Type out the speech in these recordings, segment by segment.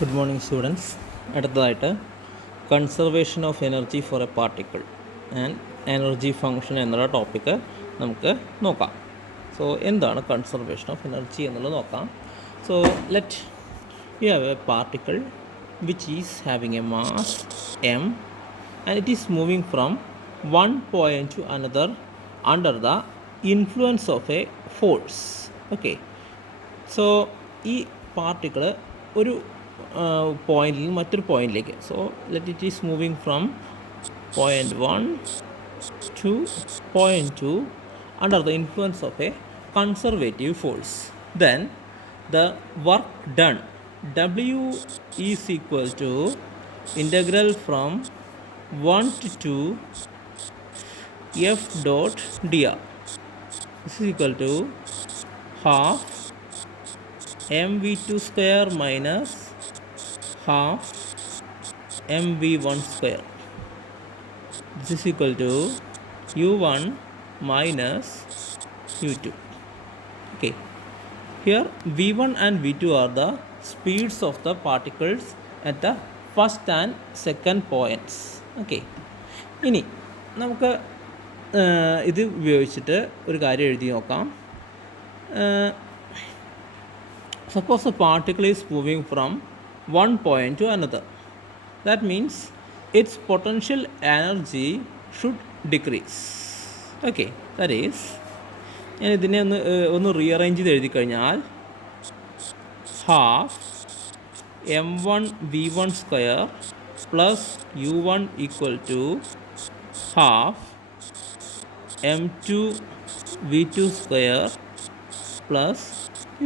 Good morning, students. അടുത്തതായിട്ട് conservation of energy for a particle and energy function എന്നുള്ള topic നമുക്ക് നോക്കാം. So എന്താണ് കൺസർവേഷൻ ഓഫ് എനർജി എന്നുള്ളത് നോക്കാം. So let you have a particle which is having a mass m and it is moving from one point to another under the influence of a force. Okay. So ഈ particle ഒരു പോയിന്റിൽ നിന്ന് മറ്റൊരു പോയിന്റിലേക്ക്, so let it is moving from point 1 to point 2 under the influence of a conservative force. Then the work done, W is equal to integral from 1 to 2 F dot dr. This is equal to half mv2 square minus half mv1 square. This is equal to u1 minus u2. Okay, here v1 and v2 are the speeds of the particles at the first and second points. Okay, ഇനി നമുക്ക് ഇത് ഉപയോഗിച്ചിട്ട് ഒരു കാര്യം എഴുതി നോക്കാം. Suppose a particle is moving from one point to another. That means its potential energy should decrease. Okay, that is, ഞാൻ ഇതിനെ ഒന്ന് റീഅറേഞ്ച് ചെയ്ത് എഴുതി കഴിഞ്ഞാൽ half m1 v1 square plus u1 equal to half m2 v2 square plus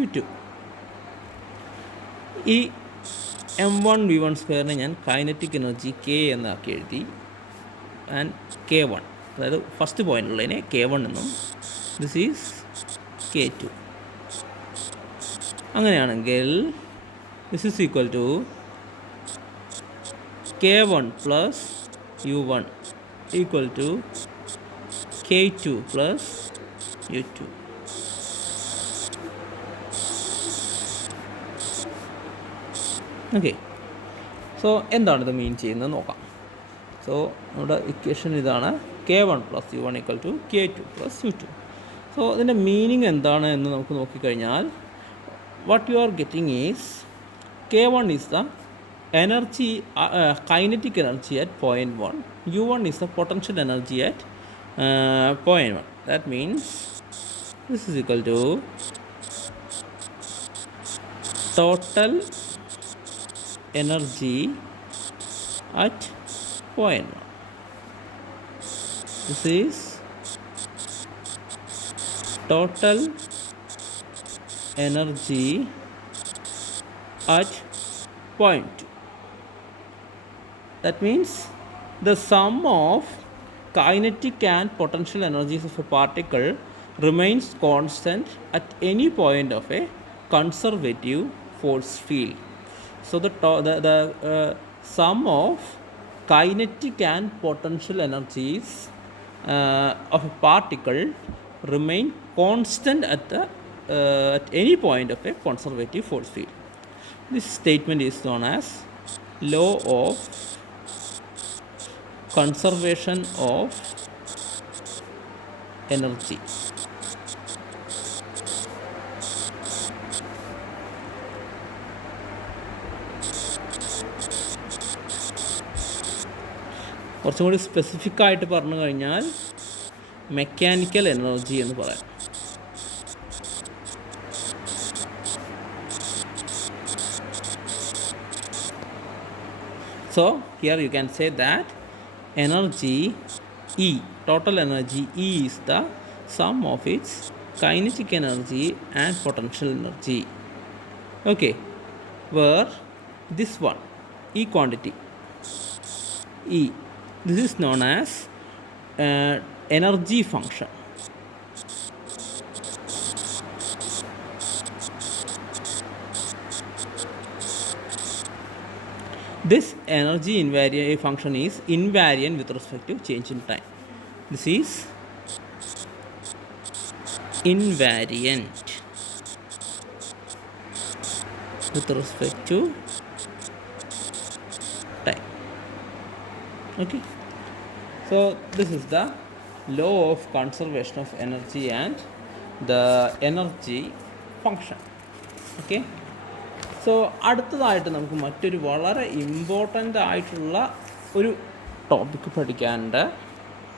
u2. ഈ m1 v1 സ്ക്വയറിനെ ഞാൻ kinetic energy k എന്നാക്കി എഴുതി, ആൻഡ് k1, അതായത് ഫസ്റ്റ് പോയിൻ്റുള്ളതിനെ k1 എന്നും ദിസ് ഈസ് k2. അങ്ങനെയാണെങ്കിൽ this is equal to k1 plus u1 equal to k2 plus u2. Okay, so എന്താണിത് mean ചെയ്യുന്നത് നോക്കാം. സോ നമ്മുടെ ഇക്വേഷൻ ഇതാണ്, k1 plus u1 equal to k2 plus u2. So ഇതിൻ്റെ meaning എന്താണ് എന്ന് നമുക്ക് നോക്കിക്കഴിഞ്ഞാൽ what you are getting is k1 is the energy, kinetic energy at point 1, u1 is the potential energy at point 1. That means this is equal to total energy at point 1. This is total energy at point 2. That means the sum of kinetic and potential energies of a particle remains constant at any point of a conservative force field. So the sum of kinetic and potential energies of a particle remain constant at any point of a conservative force field. This statement is known as law of conservation of energy. കുറച്ചും കൂടി specific ആയിട്ട് പറഞ്ഞു കഴിഞ്ഞാൽ mechanical energy എന്ന് പറയാം. So here you can say that energy E, total energy E is the sum of its kinetic energy and potential energy. Okay, where this one, E quantity, E, this is known as energy function. This energy function is invariant with respect to change in time. This is invariant. with respect to time. Okay, so this is the law of conservation of energy and the energy function. Okay, so അടുത്തതായിട്ട് നമുക്ക് മറ്റൊരു വളരെ important ആയിട്ടുള്ള ഒരു topic പഠിക്കാനുണ്ട്.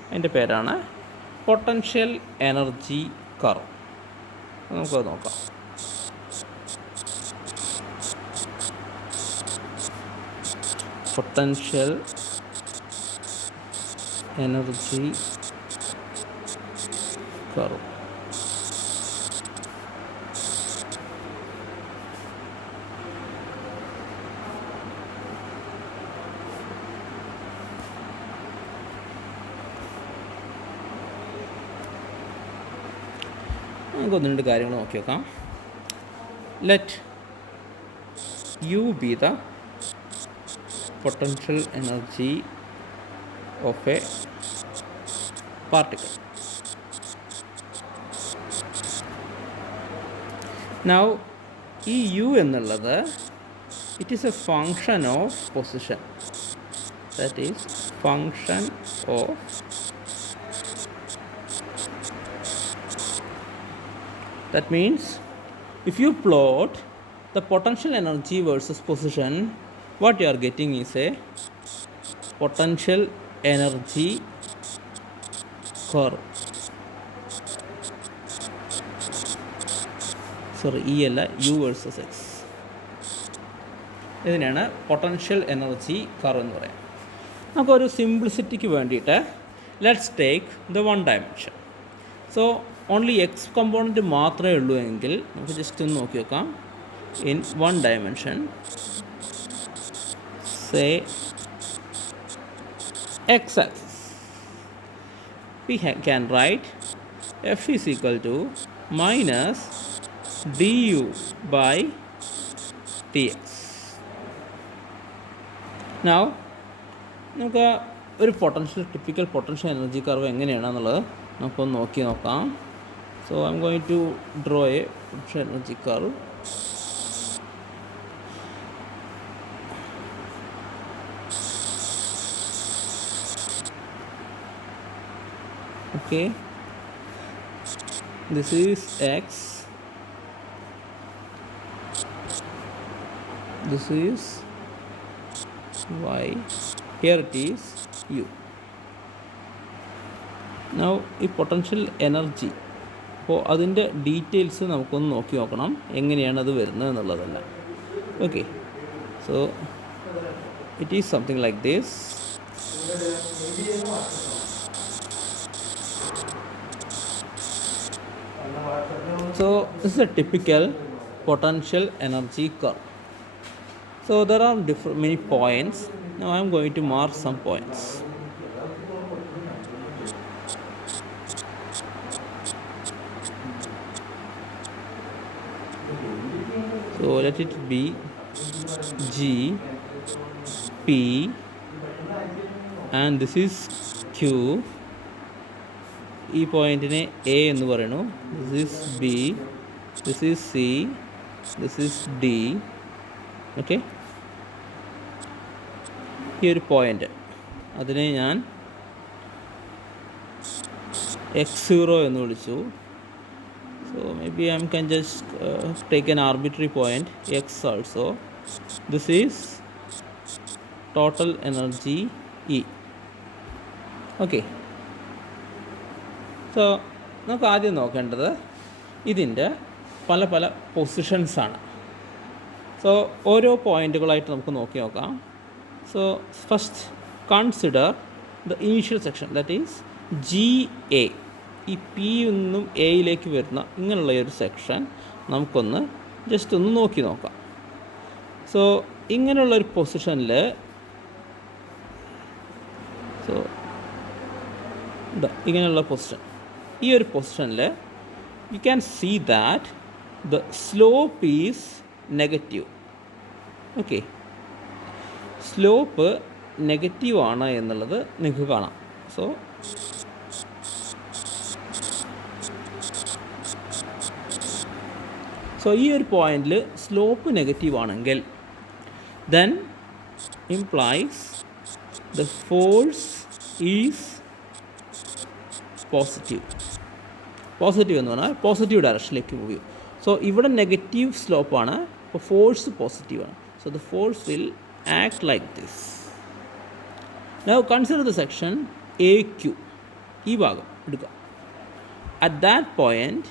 അതിൻ്റെ പേരാണ് potential energy curve. നമുക്കത് നോക്കാം. Potential energy curve. നമുക്ക് ഒന്ന് രണ്ട് കാര്യങ്ങൾ നോക്കി നോക്കാം. Let you B the potential energy of A particle. Now ഈ യു എന്നുള്ളത് it is A function of position. That is function of that means if you plot the potential energy versus position, what you are getting is a potential energy curve. Sorry, E അല്ല, U versus X. ഇതിനാണ് potential energy curve എന്ന് പറയാം. നമുക്കൊരു സിംപ്ലിസിറ്റിക്ക് വേണ്ടിയിട്ട് let's take the one dimension. So only X component മാത്രമേ ഉള്ളൂ എങ്കിൽ നമുക്ക് ജസ്റ്റ് ഒന്ന് നോക്കി നോക്കാം. In one dimension say X axis we can write f is equal to minus du by dx. Now നമുക്ക് ഒരു ടിപ്പിക്കൽ പൊട്ടൻഷ്യൽ എനർജി കർവ് എങ്ങനെയാണെന്നുള്ളത് നമുക്കൊന്ന് നോക്കി നോക്കാം. So I'm going to draw a potential energy curve. Okay, this is X, this is Y, here it is U. Now ഈ potential energy, അപ്പോൾ അതിൻ്റെ details നമുക്കൊന്ന് നോക്കി നോക്കണം എങ്ങനെയാണ് അത് വരുന്നത് എന്നുള്ളതല്ല. Okay, so it is something like this. So this is a typical potential energy curve. So there are many points. Now I am going to mark some points. So let it be G, P, and this is Q. ഈ പോയിൻറ്റിനെ A എന്ന് പറയുന്നു. This is B, this is C, this is D. Okay, ഈ ഒരു point അതിനെ ഞാൻ x0 എന്ന് വിളിച്ചു. So maybe I can just take an arbitrary point x also. This is total energy E. Okay, so നമുക്ക് ആദ്യം നോക്കേണ്ടത് ഇതിൻ്റെ പല പല പൊസിഷൻസാണ്. സോ ഓരോ പോയിൻറ്റുകളായിട്ട് നമുക്ക് നോക്കി നോക്കാം. So first consider the initial section, that is G A. ഈ പി നിന്നും എയിലേക്ക് വരുന്ന ഇങ്ങനെയുള്ള ഒരു സെക്ഷൻ നമുക്കൊന്ന് ജസ്റ്റ് ഒന്ന് നോക്കി നോക്കാം. സോ ഇങ്ങനെയുള്ളൊരു പൊസിഷനിൽ സോ ഇങ്ങനെയുള്ള പൊസിഷൻ, ഈ ഒരു പൊസിഷനിൽ you can see that the slope is negative. Okay, slope negative ആണ് എന്നുള്ളത് നിങ്ങൾക്ക് കാണാം. സോ ഈ ഒരു പോയിന്റിൽ സ്ലോപ്പ് നെഗറ്റീവ് ആണെങ്കിൽ then implies the force is positive. Positive എന്ന് പറഞ്ഞാൽ പോസിറ്റീവ് ഡയറക്ഷനിലേക്ക് മൂവ് ചെയ്യും. സോ ഇവിടെ നെഗറ്റീവ് സ്ലോപ്പാണ്, അപ്പോൾ ഫോഴ്സ് പോസിറ്റീവാണ്. So the force will act like this. Now consider the section AQ. ഈ ഭാഗം എടുക്കുക. At that point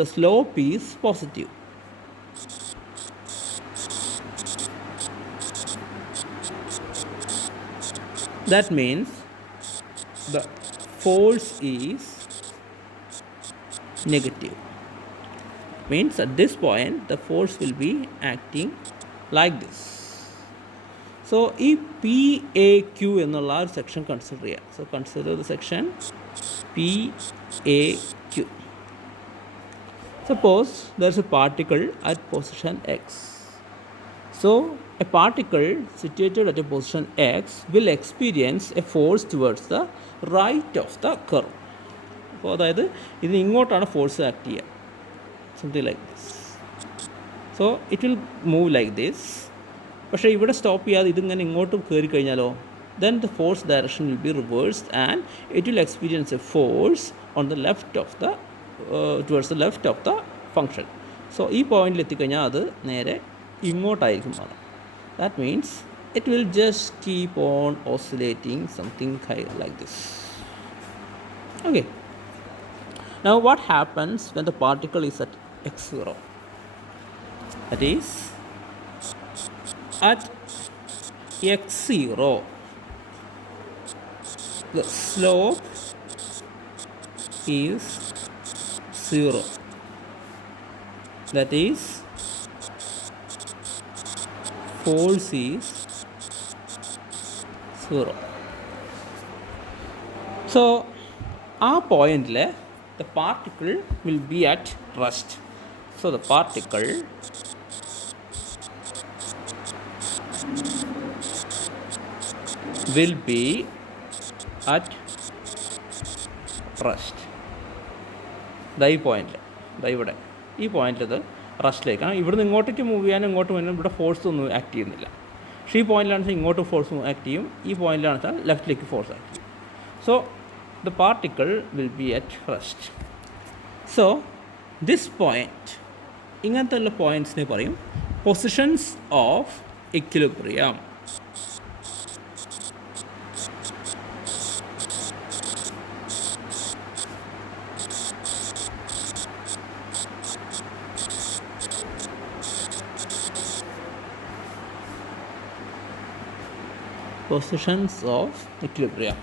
the slope is positive. That means the force is negative. Means at this point the force will be acting like this. So ഈ PAQ എന്നുള്ള ഒരു section consider ചെയ്യുക. So consider the section PAQ. Suppose there is a particle at position X. So a particle situated at a position X will experience a force towards the right of the curve. അപ്പോൾ അതായത് ഇത് ഇങ്ങോട്ടാണ് force act ചെയ്യുക, something like this. So it will move like this. പക്ഷേ ഇവിടെ stop ചെയ്യാതെ ഇതിങ്ങനെ ഇങ്ങോട്ട് കയറി കഴിഞ്ഞാലോ, then the force direction will be reversed and it will experience a force on the left of the towards the left of the function. So ഈ പോയിന്റിൽ എത്തിക്കഴിഞ്ഞാൽ അത് നേരെ ഇങ്ങോട്ടായിരിക്കും പോകുന്നത്. That means it will just keep on oscillating something like this. Okay. Now what happens when the particle is at x0? That is, at x0 the slope is 0. That is, force is 0. So ആ പോയിന്റിൽ the particle will be at rest. So the particle will be at rest. ഈ പോയിന്റിൽ ഇവിടെ ഈ പോയിന്റിൽ ഇത് റെസ്റ്റിലേക്ക്. ഇവിടുന്ന് ഇങ്ങോട്ടേക്ക് മൂവ് ചെയ്യാനും ഇങ്ങോട്ട് വേണം, ഇവിടെ ഫോഴ്സ് ഒന്നും ആക്ട് ചെയ്യുന്നില്ല. പക്ഷേ ഈ പോയിന്റിലാണെന്ന് വെച്ചാൽ ഇങ്ങോട്ട് ഫോഴ്സ് ആക്ട് ചെയ്യും, ഈ പോയിന്റിലാണെന്ന് വെച്ചാൽ ലെഫ്റ്റിലേക്ക് ഫോഴ്സ് ആക്ട് ചെയ്യും. So the particle will be at rest. So this point, ഇങ്ങനത്തെ ഉള്ള പോയിൻറ്റ്സിനെ പറയും positions of equilibrium. Positions of equilibrium.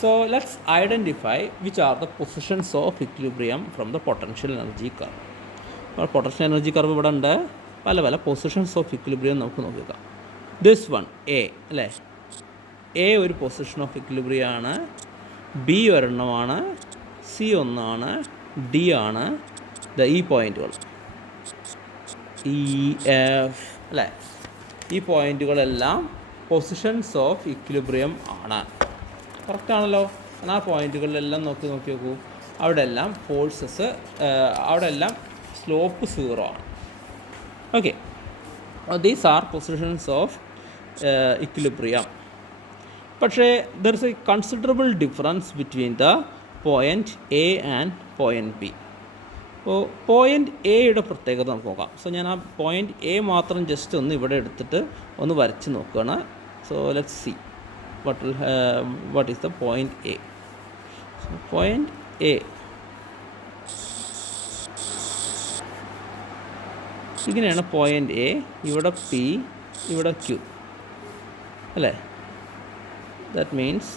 So let's identify which are the positions of equilibrium from the potential energy curve. അപ്പോൾ potential energy curve ഇവിടെ ഉണ്ട്, പല പല positions of equilibrium നമുക്ക് നോക്കുക. ദിസ് വൺ എ അല്ലേ, എ ഒരു പൊസിഷൻ ഓഫ് ഇക്വിലിബ്രിയം ആണ്, ബി ഒരെണ്ണമാണ്, സി ഒന്നാണ്, ഡി ആണ്, ഈ പോയിൻറ്റുകൾ ഇ എഫ് അല്ലേ, ഈ പോയിൻറ്റുകളെല്ലാം പൊസിഷൻസ് ഓഫ് ഇക്വിലിബ്രിയം ആണ്. കറക്റ്റാണല്ലോ. ആ പോയിൻറ്റുകളിലെല്ലാം നോക്കി നോക്കൂ, അവിടെ എല്ലാം ഫോഴ്സസ്, അവിടെ എല്ലാം സ്ലോപ്പ് 0 ആണ്. Okay, these are positions of equilibrium. പക്ഷേ there is a considerable difference between the point A and point B. അപ്പോൾ പോയിൻറ്റ് എയുടെ പ്രത്യേകത നമുക്ക് നോക്കാം. സോ ഞാൻ ആ പോയിൻറ്റ് എ മാത്രം ജസ്റ്റ് ഒന്ന് ഇവിടെ എടുത്തിട്ട് ഒന്ന് വരച്ച് നോക്കുകയാണ്. So let's C what is the point A. So point A, ഇങ്ങനെയാണ് പോയിൻ്റ് എ, ഇവിടെ പി, ഇവിടെ ക്യൂ അല്ലേ. ദാറ്റ് മീൻസ്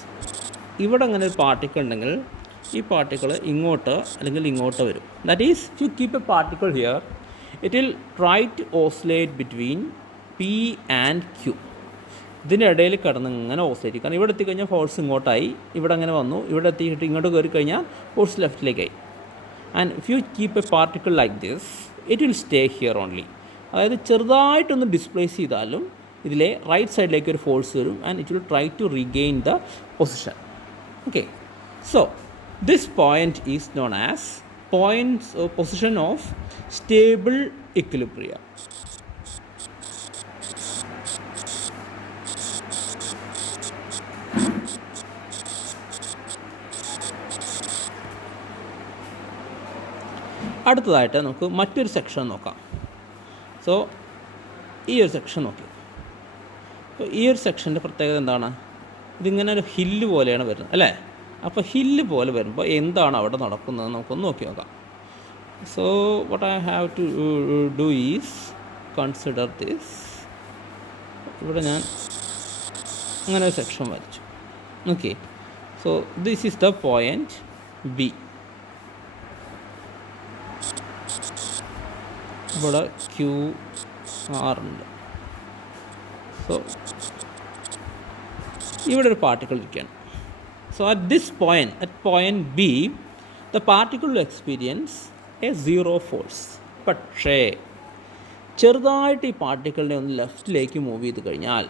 ഇവിടെ അങ്ങനെ ഒരു പാർട്ടിക്കിൾ ഉണ്ടെങ്കിൽ ഈ പാർട്ടിക്കിൾ ഇങ്ങോട്ട് അല്ലെങ്കിൽ ഇങ്ങോട്ട് വരും. That is if you keep a particle here it will try to oscillate between P and Q. ഇതിൻ്റെ ഇടയിൽ കിടന്ന് ഇങ്ങനെ ഓസിലേറ്റ്, കാരണം ഇവിടെ എത്തിക്കഴിഞ്ഞാൽ ഫോഴ്സ് ഇങ്ങോട്ടായി, ഇവിടെ അങ്ങനെ വന്നു, ഇവിടെ എത്തിയിട്ട് ഇങ്ങോട്ട് കയറി കഴിഞ്ഞാൽ ഫോഴ്സ് ലെഫ്റ്റിലേക്കായി. And if you keep a particle like this it will stay here only. അതായത് ചെറുതായിട്ടൊന്ന് ഡിസ്പ്ലേസ് ചെയ്താലും ഇതിലെ റൈറ്റ് സൈഡിലേക്ക് ഒരു ഫോഴ്സ് വരും and it will try to regain the position. Okay, so this point is known as position of stable equilibrium. അടുത്തതായിട്ട് നമുക്ക് മറ്റൊരു സെക്ഷൻ നോക്കാം. സോ ഈ ഒരു സെക്ഷൻ നോക്കി. അപ്പോൾ ഈ ഒരു സെക്ഷൻ്റെ പ്രത്യേകത എന്താണ്? ഇതിങ്ങനെ ഒരു ഹില്ല് പോലെയാണ് വരുന്നത് അല്ലേ? അപ്പോൾ ഹില്ല് പോലെ വരുമ്പോൾ എന്താണ് അവിടെ നടക്കുന്നത് നമുക്കൊന്ന് നോക്കി നോക്കാം. So what I have to do is consider this. ഇവിടെ ഞാൻ അങ്ങനെ ഒരു സെക്ഷൻ വരച്ചു. Okay, so this is the point B. ഇവിടെ QR ഉണ്ട്. സോ ഇവിടെ ഒരു പാർട്ടിക്കിൾ ഇരിക്കുകയാണ്. So at this point, at point B, the particle will experience a zero force. പക്ഷേ ചെറുതായിട്ട് ഈ പാർട്ടിക്കിളിനെ ഒന്ന് ലെഫ്റ്റിലേക്ക് മൂവ് ചെയ്ത് കഴിഞ്ഞാൽ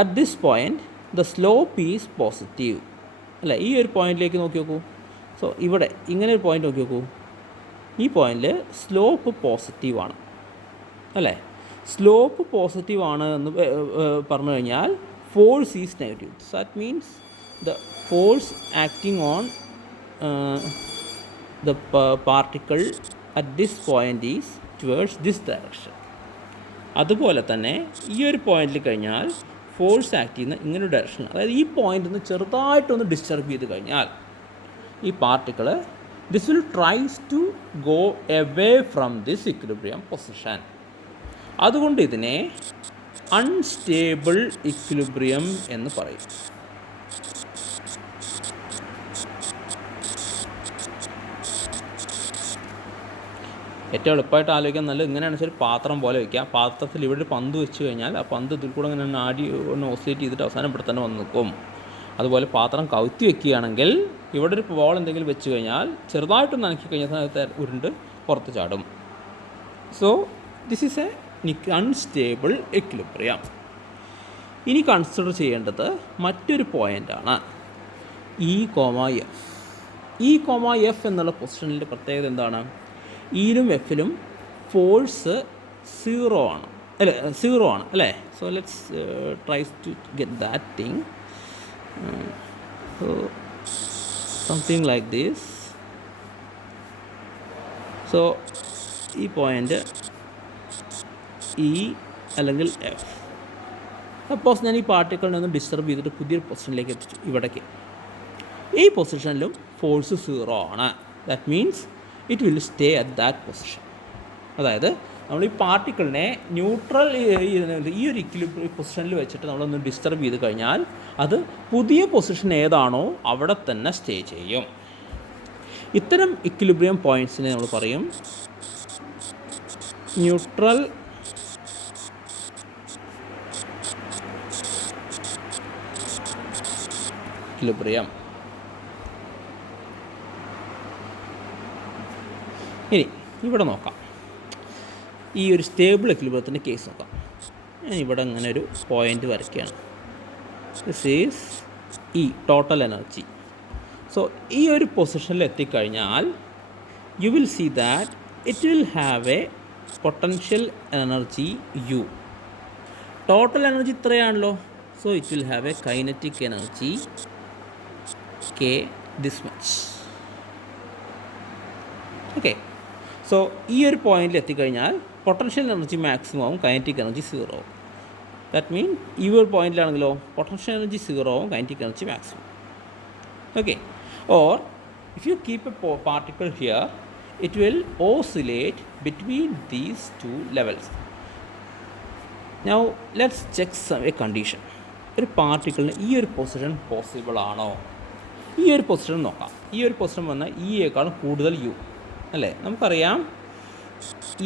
at this point the slope is positive അല്ലേ? ഈ ഒരു പോയിൻറ്റിലേക്ക് നോക്കി നോക്കൂ. സോ ഇവിടെ ഇങ്ങനെ ഒരു പോയിൻ്റ് നോക്കി നോക്കൂ. ഈ പോയിൻറ്റിൽ സ്ലോപ്പ് പോസിറ്റീവാണ് അല്ലേ? സ്ലോപ്പ് പോസിറ്റീവാണ് എന്ന് പറഞ്ഞു കഴിഞ്ഞാൽ force is negative. So that means the force acting on the particle at this point is towards this direction. അതുപോലെ തന്നെ ഈ ഒരു പോയിന്റിൽ കഴിഞ്ഞാൽ ഫോഴ്സ് ആക്ട് ചെയ്യുന്ന ഇങ്ങനൊരു ഡയറക്ഷൻ, അതായത് ഈ പോയിൻ്റ് ഒന്ന് ചെറുതായിട്ടൊന്ന് ഡിസ്റ്റർബ് ചെയ്ത് കഴിഞ്ഞാൽ ഈ particle this will tries to go away from this equilibrium position. അതുകൊണ്ട് ഇതിനെ അൺസ്റ്റേബിൾ ഇക്വിലിബ്രിയം എന്ന് പറയും. ഏറ്റവും എളുപ്പമായിട്ട് ആലോചിക്കാൻ നല്ലത് ഇങ്ങനെയാണ് വെച്ചാൽ പാത്രം പോലെ വയ്ക്കുക. പാത്രത്തിൽ ഇവിടെ ഒരു പന്ത് വെച്ച് കഴിഞ്ഞാൽ ആ പന്ത് ഇതിൽ കൂടെ ഇങ്ങനെ ആടി ഒന്ന് ഓസിലേറ്റ് ചെയ്തിട്ട് അവസാനം ഇവിടെ തന്നെ വന്ന് നിൽക്കും. അതുപോലെ പാത്രം കവുത്തി വെക്കുകയാണെങ്കിൽ ഇവിടെ ഒരു ബോൾ എന്തെങ്കിലും വെച്ച് കഴിഞ്ഞാൽ ചെറുതായിട്ടൊന്ന് നനക്കി കഴിഞ്ഞാൽ സമയത്ത് ഉരുണ്ട് പുറത്ത് ചാടും. So this is A unstable equilibrium. ഇനി കൺസിഡർ ചെയ്യേണ്ടത് മറ്റൊരു പോയിൻ്റാണ് E,F എന്നുള്ള പൊസിഷനിലെ പ്രത്യേകത എന്താണ്? ഇയിലും എഫിലും ഫോഴ്സ് സീറോ ആണ് അല്ലേ? So let's try to get that thing. So something like this. So ഈ പോയിൻ്റ് E അല്ലെങ്കിൽ F. സപ്പോസ് ഞാൻ ഈ പാർട്ടിക്കിളിനെ ഒന്ന് ഡിസ്റ്റർബ് ചെയ്തിട്ട് പുതിയൊരു പൊസിഷനിലേക്ക് എത്തിച്ചു. ഇവിടേക്ക് ഈ പൊസിഷനിലും ഫോഴ്സ് സീറോ ആണ്. That means it will stay at that position. അതായത് നമ്മൾ ഈ പാർട്ടിക്കിളിനെ ന്യൂട്രൽ ഈ ഒരു ഇക്വിലിബ്രിയം പൊസിഷനിൽ വെച്ചിട്ട് നമ്മളൊന്ന് ഡിസ്റ്റർബ് ചെയ്ത് കഴിഞ്ഞാൽ അത് പുതിയ പൊസിഷൻ ഏതാണോ അവിടെ തന്നെ സ്റ്റേ ചെയ്യും. ഇത്തരം ഇക്വിലിബ്രിയം പോയിൻറ്റ്സിനെ നമ്മൾ പറയും ന്യൂട്രൽ ഇക്വിലിബ്രിയം. ഇനി ഇവിടെ നോക്കാം, ഈ ഒരു സ്റ്റേബിൾ ഇക്വിലിബ്രിയത്തിൻ്റെ കേസ് നോക്കാം. ഞാൻ ഇവിടെ അങ്ങനെ ഒരു പോയിൻ്റ് വരയ്ക്കുകയാണ്. This is E, total energy. So ഈ ഒരു പൊസിഷനിൽ എത്തിക്കഴിഞ്ഞാൽ you will see that it will have a potential energy U. Total energy ഇത്രയാണല്ലോ. So it will have a kinetic energy K, this much. Okay, so ഈ ഒരു പോയിന്റിൽ എത്തിക്കഴിഞ്ഞാൽ potential energy maximum ആവും, കൈനറ്റിക് എനർജി സീറോ ആവും. That mean ഈ ഒരു പോയിന്റിലാണെങ്കിലോ പൊട്ടൻഷ്യൽ എനർജി സീറോ ആവും, kinetic energy maximum. Okay, or if you keep a particle here it will oscillate between these two levels. Now let's check A condition. ഒരു പാർട്ടിക്കിളിന് ഈ ഒരു position possible ആണോ? ഈ ഒരു പൊസിഷൻ നോക്കാം. ഈ ഒരു പൊസിഷൻ വന്നാൽ ഇയേക്കാളും കൂടുതൽ U അല്ലേ? നമുക്കറിയാം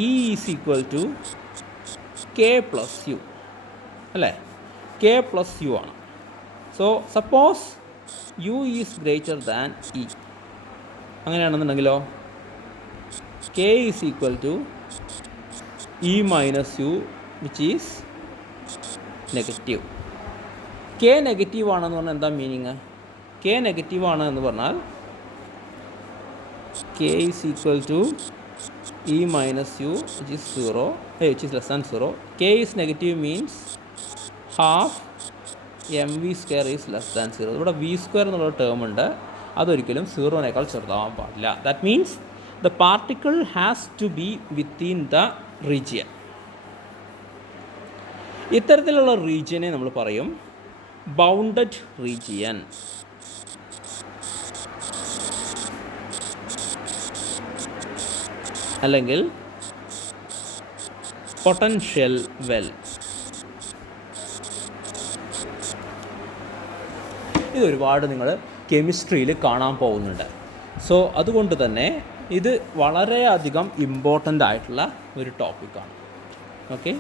E is equal to K plus U അല്ലേ? K പ്ലസ് U ആണ്. So suppose U is greater than E. അങ്ങനെയാണെന്നുണ്ടെങ്കിലോ K is equal to E minus U which is negative. K negative ആണെന്ന് പറഞ്ഞാൽ എന്താ മീനിങ്? K നെഗറ്റീവ് ആണ് എന്ന് പറഞ്ഞാൽ K is equal to E minus U which is 0, which is less than 0. K is negative means half mv square is less than 0. ഇവിടെ v square എന്നുള്ള term ഉണ്ട്, അതൊരിക്കലും 0-നേക്കാൾ ചെറുതാവാൻ പാടില്ല. That means the particle has to be within the region. ഇത്തരത്തിലുള്ള റീജിയനെ നമ്മൾ പറയും ബൗണ്ടഡ് റീജിയൻ, അല്ലെങ്കിൽ പൊട്ടൻഷ്യൽ വെൽ. ഇതൊരുപാട് നിങ്ങൾ കെമിസ്ട്രിയിൽ കാണാൻ പോകുന്നുണ്ട്. സോ അതുകൊണ്ട് തന്നെ ഇത് വളരെയധികം ഇമ്പോർട്ടൻ്റ് ആയിട്ടുള്ള ഒരു ടോപ്പിക്കാണ്. ഓക്കെ,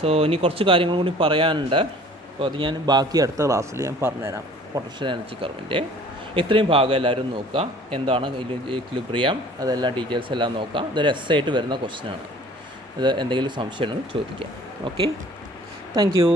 സോ ഇനി കുറച്ച് കാര്യങ്ങൾ കൂടി പറയാനുണ്ട്. അപ്പോൾ അത് ഞാൻ ബാക്കി അടുത്ത ക്ലാസ്സിൽ ഞാൻ പറഞ്ഞുതരാം. പൊട്ടൻഷ്യൽ എനർജി കർവിൻ്റെ ഇത്രയും ഭാഗം എല്ലാവരും നോക്കുക. എന്താണ് ഇക്വിലിബ്രിയം, അതെല്ലാം ഡീറ്റെയിൽസ് എല്ലാം നോക്കുക. ഇതൊരു എസ്സായിട്ട് വരുന്ന ക്വസ്റ്റ്യനാണ്. ഇത് എന്തെങ്കിലും സംശയമുണ്ടെങ്കിൽ ചോദിക്കാം. Okay, thank you.